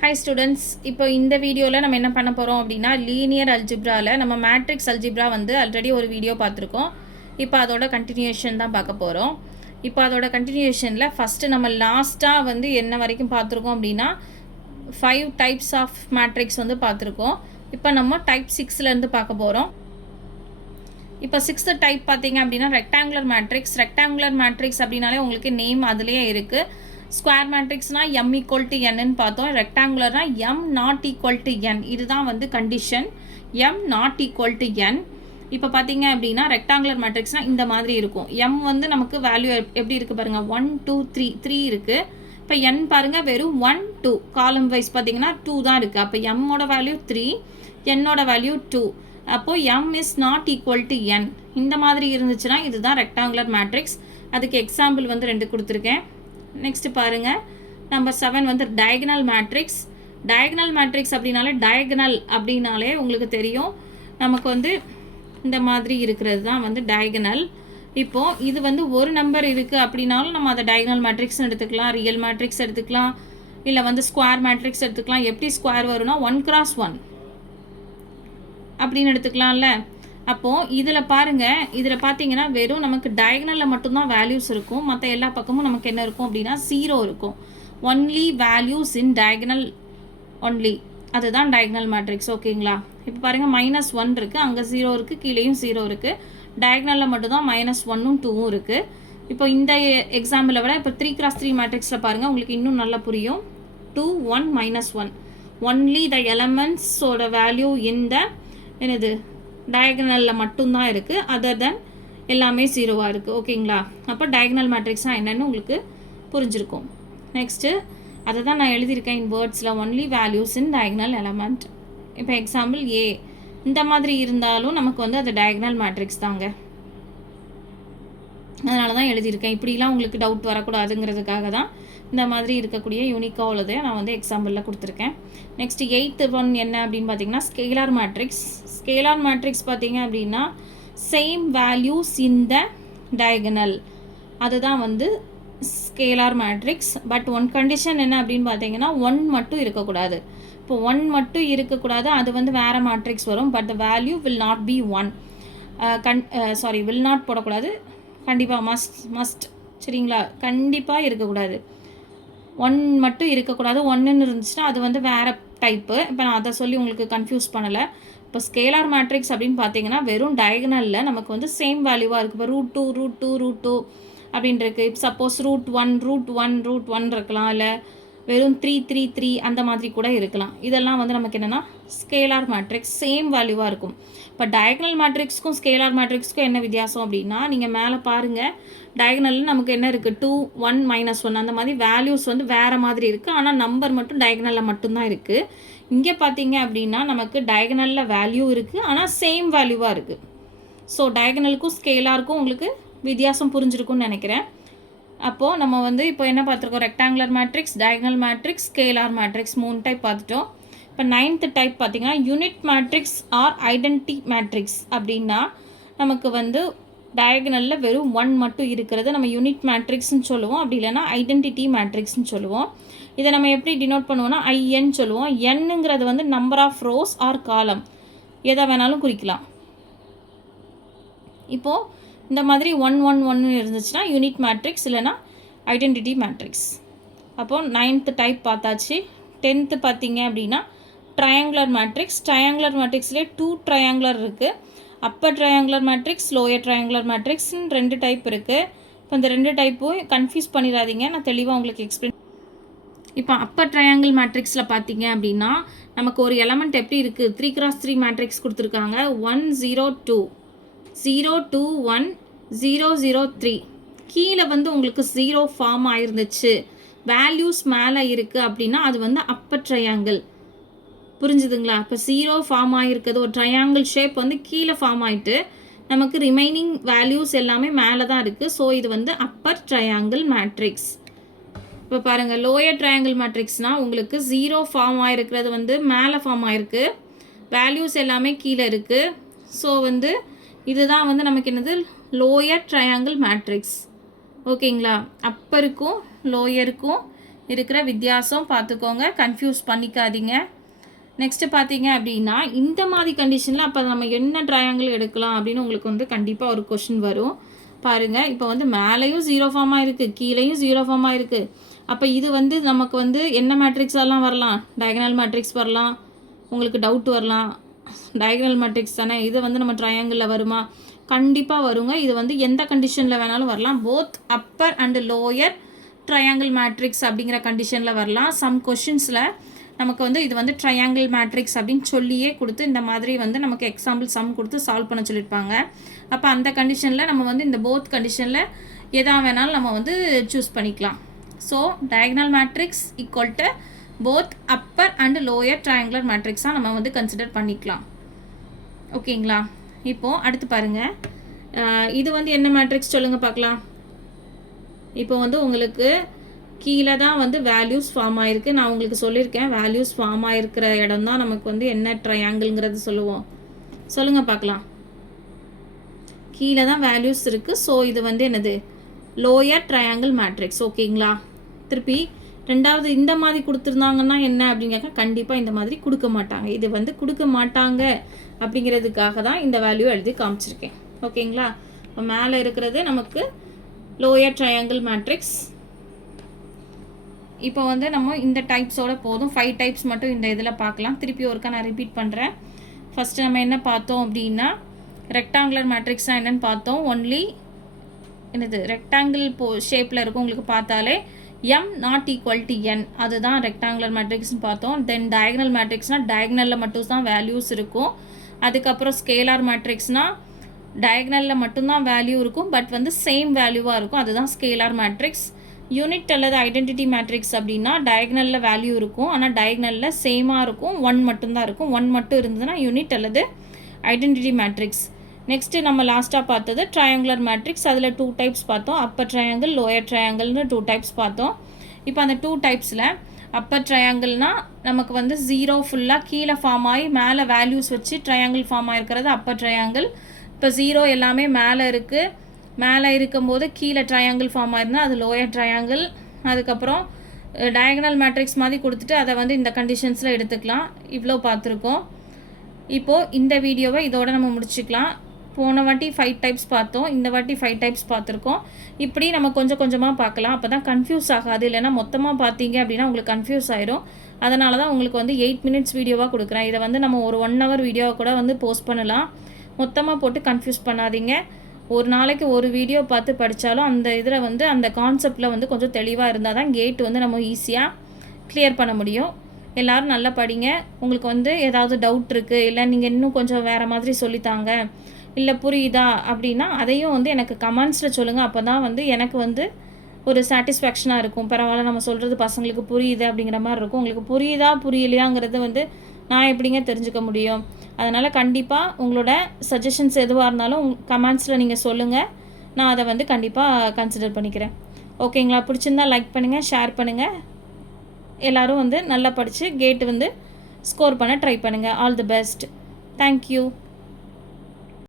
Hi students, இப்போ இந்த வீடியோவில் நம்ம என்ன பண்ண போகிறோம் அப்படின்னா லீனியர் அல்ஜிப்ராவில் நம்ம மேட்ரிக்ஸ் அல்ஜிப்ரா வந்து ஆல்ரெடி ஒரு வீடியோ பார்த்துருக்கோம். இப்போ அதோட கண்டினியூஷன் தான் பார்க்க போகிறோம். இப்போ அதோட கண்டினியூஷனில் ஃபஸ்ட்டு நம்ம லாஸ்ட்டாக வந்து என்ன வரைக்கும் பார்த்துருக்கோம் அப்படின்னா 5 டைப்ஸ் ஆஃப் மேட்ரிக்ஸ் வந்து பார்த்துருக்கோம். இப்போ நம்ம டைப் 6லேருந்து பார்க்க போகிறோம். இப்போ 6th டைப் பார்த்தீங்க அப்படின்னா ரெக்டாங்குலர் மேட்ரிக்ஸ் அப்படின்னாலே உங்களுக்கு நேம் அதுலேயே இருக்குது. ஸ்கொயர் மேட்ரிக்ஸ்னால் m = n பார்த்தோம். ரெக்டாங்குலர்னால் m ≠ n. இதுதான் வந்து கண்டிஷன், m ≠ n. இப்போ பார்த்தீங்க அப்படின்னா ரெக்டாங்குலர் மேட்ரிக்ஸ்னால் இந்த மாதிரி இருக்கும். m வந்து நமக்கு வேல்யூ எப்படி இருக்குது பாருங்கள், 1 2 3 இருக்குது. இப்போ n பாருங்கள் வெறும் 1 2 காலம் வைஸ் பார்த்தீங்கன்னா 2 தான் இருக்குது. அப்போ m-ஓட வேல்யூ 3, n-ஓட வேல்யூ 2. அப்போது m is not equal to n. இந்த மாதிரி இருந்துச்சுன்னா இதுதான் ரெக்டாங்குலர் மேட்ரிக்ஸ். அதுக்கு எக்ஸாம்பிள் வந்து 2 கொடுத்துருக்கேன். நெக்ஸ்ட் பாருங்கள், நம்பர் 7 வந்து டயகனல் மேட்ரிக்ஸ். டயகனல் மேட்ரிக்ஸ் அப்படின்னாலே உங்களுக்கு தெரியும், நமக்கு வந்து இந்த மாதிரி இருக்கிறது தான் வந்து டயகனல். இப்போது இது வந்து ஒரு நம்பர் இருக்குது அப்படின்னாலும் நம்ம அதை டயகனல் மேட்ரிக்ஸ்னு எடுத்துக்கலாம், ரியல் மேட்ரிக்ஸ் எடுத்துக்கலாம், இல்லை வந்து ஸ்கொயர் மேட்ரிக்ஸ் எடுத்துக்கலாம். எப்படி ஸ்கொயர் வரும்னா 1x1 அப்படின்னு எடுத்துக்கலாம்ல. அப்போது இதில் பாருங்கள், இதில் பார்த்தீங்கன்னா வெறும் நமக்கு டயகனலில் மட்டும்தான் வேல்யூஸ் இருக்கும். மற்ற எல்லா பக்கமும் நமக்கு என்ன இருக்கும் அப்படின்னா 0 இருக்கும். Only values in diagonal only, அதுதான் டயகனல் மேட்ரிக்ஸ். ஓகேங்களா? இப்போ பாருங்கள் -1 இருக்குது, அங்கே 0 இருக்குது, கீழேயும் 0 இருக்குது. டயகனலில் மட்டும்தான் -1ம் 2ம் இருக்குது. இப்போ இந்த எக்ஸாம்பிளை விட இப்போ 3x3 மேட்ரிக்ஸில் பாருங்கள், உங்களுக்கு இன்னும் நல்லா புரியும். 2 1 -1 ஒன்லி த எலமெண்ட்ஸோட வேல்யூ இந்த என்னது டயகனலில் மட்டும்தான் இருக்குது, அதர் தென் எல்லாமே 0வாக இருக்குது. ஓகேங்களா? அப்போ டயகனல் மேட்ரிக்ஸ்னால் என்னென்னு உங்களுக்கு புரிஞ்சிருக்கும். நெக்ஸ்ட்டு அதை தான் நான் எழுதியிருக்கேன் இன் வேர்ட்ஸில், only values in diagonal element. இப்போ எக்ஸாம்பிள் ஏ இந்த மாதிரி இருந்தாலும் நமக்கு வந்து அது டயகனல் மேட்ரிக்ஸ் தாங்க. அதனால தான் எழுதியிருக்கேன். இப்படிலாம் உங்களுக்கு டவுட் வரக்கூடாதுங்கிறதுக்காக தான் இந்த மாதிரி இருக்கக்கூடிய யூனிக்காக உள்ளதை நான் வந்து எக்ஸாம்பிளில் கொடுத்துருக்கேன். நெக்ஸ்ட் 8th ஒன் என்ன அப்படின்னு பார்த்தீங்கன்னா ஸ்கேலார் மேட்ரிக்ஸ். ஸ்கேலார் மேட்ரிக்ஸ் பார்த்தீங்க அப்படின்னா சேம் வேல்யூஸ் இன் த டயகனல், அதுதான் வந்து scalar matrix. But one condition என்ன அப்படின்னு பார்த்தீங்கன்னா 1 மட்டும் இருக்கக்கூடாது. இப்போ 1 மட்டும் இருக்கக்கூடாது, அது வந்து வேறு மேட்ரிக்ஸ் வரும். But the value will not be 1. Will not போடக்கூடாது, கண்டிப்பாக மஸ்ட். சரிங்களா? கண்டிப்பாக இருக்கக்கூடாது. 1 மட்டும் இருக்கக்கூடாது. 1ன்னு இருந்துச்சுன்னா அது வந்து வேறு டைப்பு. இப்போ நான் அதை சொல்லி உங்களுக்கு கன்ஃபியூஸ் பண்ணலை. இப்போ ஸ்கேலார் மேட்ரிக்ஸ் அப்படின்னு பார்த்தீங்கன்னா வெறும் டயகனலில் நமக்கு வந்து சேம் வேல்யூவாக இருக்குது. இப்போ √2 அப்படின்னு இருக்குது. இப்போ சப்போஸ் √1 இருக்கலாம், இல்லை வெறும் 3 அந்த மாதிரி கூட இருக்கலாம். இதெல்லாம் வந்து நமக்கு என்னென்னா ஸ்கேலார் மேட்ரிக்ஸ், சேம் வேல்யூவாக இருக்கும். இப்போ டயகனல் மேட்ரிக்ஸ்க்கும் ஸ்கேலார் மேட்ரிக்ஸ்க்கும் என்ன வித்தியாசம் அப்படின்னா, நீங்கள் மேலே பாருங்கள், டயகனலில் நமக்கு என்ன இருக்குது 2 1 -1 அந்த மாதிரி வேல்யூஸ் வந்து வேறு மாதிரி இருக்குது. ஆனால் நம்பர் மட்டும் டயகனலில் மட்டும்தான் இருக்குது. இங்கே பார்த்தீங்க அப்படின்னா நமக்கு டயகனலில் வேல்யூ இருக்குது, ஆனால் சேம் வேல்யூவாக இருக்குது. ஸோ டயகனலுக்கும் ஸ்கேலாருக்கும் உங்களுக்கு வித்தியாசம் புரிஞ்சிருக்கும்னு நினைக்கிறேன். அப்போது நம்ம வந்து இப்போ என்ன பார்த்துருக்கோம், rectangular matrix, diagonal matrix, scalar matrix 3 type பார்த்துட்டோம். இப்போ 9th டைப் பார்த்திங்கன்னா unit matrix or identity matrix. அப்படின்னா நமக்கு வந்து டயகனலில் வெறும் 1 மட்டும் இருக்கிறது நம்ம யூனிட் மேட்ரிக்ஸ்ன்னு சொல்லுவோம். அப்படி இல்லைனா ஐடென்டிட்டி மேட்ரிக்ஸ்ன்னு சொல்லுவோம். இதை நம்ம எப்படி டினோட் பண்ணுவோம்னா IN சொல்லுவோம். என்னங்கிறது வந்து நம்பர் ஆஃப் ரோஸ் ஆர் காலம், எதை வேணாலும் குறிக்கலாம். இப்போது இந்த மாதிரி 1 1 1 இருந்துச்சுன்னா யூனிட் மேட்ரிக்ஸ், இல்லைனா ஐடென்டிட்டி மேட்ரிக்ஸ். அப்போது 9th டைப் பார்த்தாச்சு. 10th பார்த்தீங்க அப்படின்னா ட்ரையாங்குலர் மேட்ரிக்ஸ். ட்ரையாங்குலர் மேட்ரிக்ஸ்லேயே 2 ட்ரையாங்குலர் இருக்குது. Upper triangular matrix, lower triangular மேட்ரிக்ஸ்னு 2 டைப் இருக்குது. இப்போ இந்த 2 டைப்பும் கன்ஃபியூஸ் பண்ணிடாதீங்க, நான் தெளிவாக உங்களுக்கு எக்ஸ்பிளைன். இப்போ அப்பர் ட்ரையாங்கிள் மேட்ரிக்ஸில் பார்த்தீங்க அப்படின்னா நமக்கு ஒரு எலமெண்ட் எப்படி இருக்குது, 3x3 மேட்ரிக்ஸ் கொடுத்துருக்காங்க. 1 0 2 0 2 1 0 0 3. கீழே வந்து உங்களுக்கு 0 ஃபார்ம் ஆயிருந்துச்சு, வேல்யூஸ் மேலே இருக்குது அப்படின்னா அது வந்து அப்பர் ட்ரையாங்கிள். புரிஞ்சுதுங்களா? இப்போ 0 ஃபார்ம் ஆகிருக்குது, ஒரு ட்ரையாங்கிள் ஷேப் வந்து கீழே ஃபார்ம் ஆகிட்டு நமக்கு ரிமைனிங் வேல்யூஸ் எல்லாமே மேலே தான் இருக்குது. ஸோ இது வந்து அப்பர் ட்ரையாங்கிள் மேட்ரிக்ஸ். இப்போ பாருங்கள், லோயர் ட்ரையாங்கிள் மேட்ரிக்ஸ்னால் உங்களுக்கு 0 ஃபார்ம் ஆகிருக்கிறது வந்து மேலே ஃபார்ம் ஆகிருக்கு, வேல்யூஸ் எல்லாமே கீழே இருக்குது. ஸோ வந்து இதுதான் வந்து நமக்கு என்னது லோயர் ட்ரையாங்கிள் மேட்ரிக்ஸ். ஓகேங்களா? அப்பருக்கும் லோயருக்கும் இருக்கிற வித்தியாசம் பார்த்துக்கோங்க, கன்ஃபியூஸ் பண்ணிக்காதீங்க. நெக்ஸ்ட்டு பார்த்தீங்க அப்படின்னா இந்த மாதிரி கண்டிஷனில் அப்போ நம்ம என்ன ட்ரையாங்கிள் எடுக்கலாம் அப்படின்னு உங்களுக்கு வந்து கண்டிப்பாக ஒரு கொஷின் வரும். பாருங்கள், இப்போ வந்து மேலேயும் 0 ஃபார்மாக இருக்குது, கீழேயும் 0 ஃபார்மாக இருக்குது. அப்போ இது வந்து நமக்கு வந்து என்ன மேட்ரிக்ஸ் எல்லாம் வரலாம்? டயகனல் மேட்ரிக்ஸ் வரலாம், உங்களுக்கு டவுட் வரலாம். டயகனல் மேட்ரிக்ஸ் தானே, இது வந்து நம்ம ட்ரையாங்கிளில் வருமா? கண்டிப்பாக வருங்க. இது வந்து எந்த கண்டிஷனில் வேணாலும் வரலாம். Both upper and lower triangle matrix அப்படிங்கிற கண்டிஷனில் வரலாம். சம் கொஷின்ஸில் நமக்கு வந்து இது வந்து ட்ரையாங்கிள் மேட்ரிக்ஸ் அப்படின்னு சொல்லியே கொடுத்து இந்த மாதிரி வந்து நமக்கு எக்ஸாம்பிள் சம் கொடுத்து சால்வ் பண்ண சொல்லியிருப்பாங்க. அப்போ அந்த கண்டிஷனில் நம்ம வந்து இந்த போத் கண்டிஷனில் எதா வேணாலும் நம்ம வந்து சூஸ் பண்ணிக்கலாம். So diagonal matrix equal to both upper and lower triangular மேட்ரிக்ஸாக நம்ம வந்து கன்சிடர் பண்ணிக்கலாம். ஓகேங்களா? இப்போது அடுத்து பாருங்கள், இது வந்து என்ன மேட்ரிக்ஸ் சொல்லுங்கள் பார்க்கலாம். இப்போ வந்து உங்களுக்கு கீழே தான் வந்து வேல்யூஸ் ஃபார்ம் ஆகிருக்கு. நான் உங்களுக்கு சொல்லியிருக்கேன், வேல்யூஸ் ஃபார்ம் ஆகிருக்கிற இடம் தான் நமக்கு வந்து என்ன ட்ரையாங்கிள்ங்கிறது சொல்லுவோம். சொல்லுங்கள் பார்க்கலாம். கீழே தான் வேல்யூஸ் இருக்குது. ஸோ இது வந்து என்னது? Lower triangle matrix. ஓகேங்களா? திருப்பி ரெண்டாவது இந்த மாதிரி கொடுத்துருந்தாங்கன்னா என்ன அப்படிங்க, கண்டிப்பாக இந்த மாதிரி கொடுக்க மாட்டாங்க. இது வந்து கொடுக்க மாட்டாங்க அப்படிங்கிறதுக்காக தான் இந்த வேல்யூ எழுதி காமிச்சிருக்கேன். ஓகேங்களா? இப்போ மேலே இருக்கிறது நமக்கு லோயர் ட்ரையாங்கிள் மேட்ரிக்ஸ். இப்போ வந்து நம்ம இந்த டைப்ஸோட போதும், 5 டைப்ஸ் மட்டும் இந்த இதில் பார்க்கலாம். திருப்பி ஒருக்கா நான் ரிப்பீட் பண்ணுறேன். ஃபஸ்ட்டு நம்ம என்ன பார்த்தோம் அப்படின்னா, ரெக்டாங்குலர் மேட்ரிக்ஸ்னால் என்னென்னு பார்த்தோம். ஒன்லி என்னது ரெக்டாங்கிள் ஷேப்பில் இருக்கும், உங்களுக்கு பார்த்தாலே m not equal to n, அதுதான் ரெக்டாங்குலர் மேட்ரிக்ஸ்னு பார்த்தோம். தென் டயகனல் மேட்ரிக்ஸ்னால் டயகனலில் மட்டும் தான் வேல்யூஸ் இருக்கும். அதுக்கப்புறம் ஸ்கேலார் மேட்ரிக்ஸ்னால் டயகனலில் மட்டும்தான் வேல்யூ இருக்கும், பட் வந்து சேம் வேல்யூவாக இருக்கும், அதுதான் ஸ்கேலார் மேட்ரிக்ஸ். யூனிட் அல்லது ஐடென்டிட்டி மேட்ரிக்ஸ் அப்படின்னா டயகனலில் வேல்யூ இருக்கும், ஆனால் டயகனலில் சேமாக இருக்கும், 1 மட்டும்தான் இருக்கும். 1 மட்டும் இருந்ததுன்னா யூனிட் அல்லது ஐடென்டிட்டி மேட்ரிக்ஸ். நெக்ஸ்ட்டு நம்ம லாஸ்ட்டாக பார்த்தது ட்ரையாங்குலர் மேட்ரிக்ஸ். அதில் 2 டைப்ஸ் பார்த்தோம், அப்பர் ட்ரையாங்கிள், லோயர் ட்ரையாங்கிள்னு 2 டைப்ஸ் பார்த்தோம். இப்போ அந்த 2 டைப்ஸில் அப்பர் ட்ரையாங்கிள்னால் நமக்கு வந்து 0 ஃபுல்லாக கீழே ஃபார்ம் ஆகி மேலே வேல்யூஸ் வச்சு ட்ரையாங்கிள் ஃபார்ம் ஆகிருக்கிறது அப்பர் ட்ரையாங்கிள். இப்போ 0 எல்லாமே மேலே இருக்குது, மேலே இருக்கும்போது கீழே ட்ரையாங்கிள் ஃபார்ம் ஆயிருந்தால் அது லோயர் ட்ரையாங்கிள். அதுக்கப்புறம் டயகனல் மேட்ரிக்ஸ் மாதிரி கொடுத்துட்டு அதை வந்து இந்த கண்டிஷன்ஸில் எடுத்துக்கலாம். இவ்வளோ பார்த்துருக்கோம். இப்போது இந்த வீடியோவை இதோட நம்ம முடிச்சுக்கலாம். போன வாட்டி 5 டைப்ஸ் பார்த்தோம், இந்த வாட்டி 5 டைப்ஸ் பார்த்துருக்கோம். இப்படி நம்ம கொஞ்சம் கொஞ்சமாக பார்க்கலாம், அப்போ தான் கன்ஃபியூஸ் ஆகாது. இல்லைனா மொத்தமாக பார்த்தீங்க அப்படின்னா உங்களுக்கு கன்ஃபியூஸ் ஆயிரும். அதனால தான் உங்களுக்கு வந்து 8 மினிட்ஸ் வீடியோவாக கொடுக்குறேன். இதை வந்து நம்ம ஒரு 1 ஹவர் வீடியோவை கூட வந்து போஸ்ட் பண்ணலாம். மொத்தமாக போட்டு கன்ஃபியூஸ் பண்ணாதீங்க. ஒரு நாளைக்கு ஒரு வீடியோ பார்த்து படித்தாலும் அந்த இதில் வந்து அந்த கான்செப்டில் வந்து கொஞ்சம் தெளிவாக இருந்தால் தான் கேட் வந்து நம்ம ஈஸியாக கிளியர் பண்ண முடியும். எல்லோரும் நல்லா படிங்க. உங்களுக்கு வந்து ஏதாவது டவுட் இருக்குது, இல்லை நீங்கள் இன்னும் கொஞ்சம் வேறு மாதிரி சொல்லித்தாங்க, இல்லை புரியுதா அப்படின்னா அதையும் வந்து எனக்கு கமெண்ட்ஸில் சொல்லுங்கள். அப்போ தான் வந்து எனக்கு வந்து ஒரு சாட்டிஸ்ஃபேக்ஷனாக இருக்கும். பரவாயில்ல, நம்ம சொல்கிறது பசங்களுக்கு புரியுது அப்படிங்கிற மாதிரி இருக்கும். உங்களுக்கு புரியுதா புரியலையாங்கிறது வந்து நான் எப்படிங்க தெரிஞ்சுக்க முடியும்? அதனால் கண்டிப்பாக உங்களோட சஜஷன்ஸ் எதுவாக இருந்தாலும் கமெண்ட்ஸில் நீங்கள் சொல்லுங்கள், நான் அதை வந்து கண்டிப்பாக கன்சிடர் பண்ணிக்கிறேன். ஓகேங்களா? பிடிச்சிருந்தால் லைக் பண்ணுங்கள், ஷேர் பண்ணுங்கள். எல்லோரும் வந்து நல்லா படித்து கேட்டு வந்து ஸ்கோர் பண்ண ட்ரை பண்ணுங்கள். All the best. தேங்க்யூ.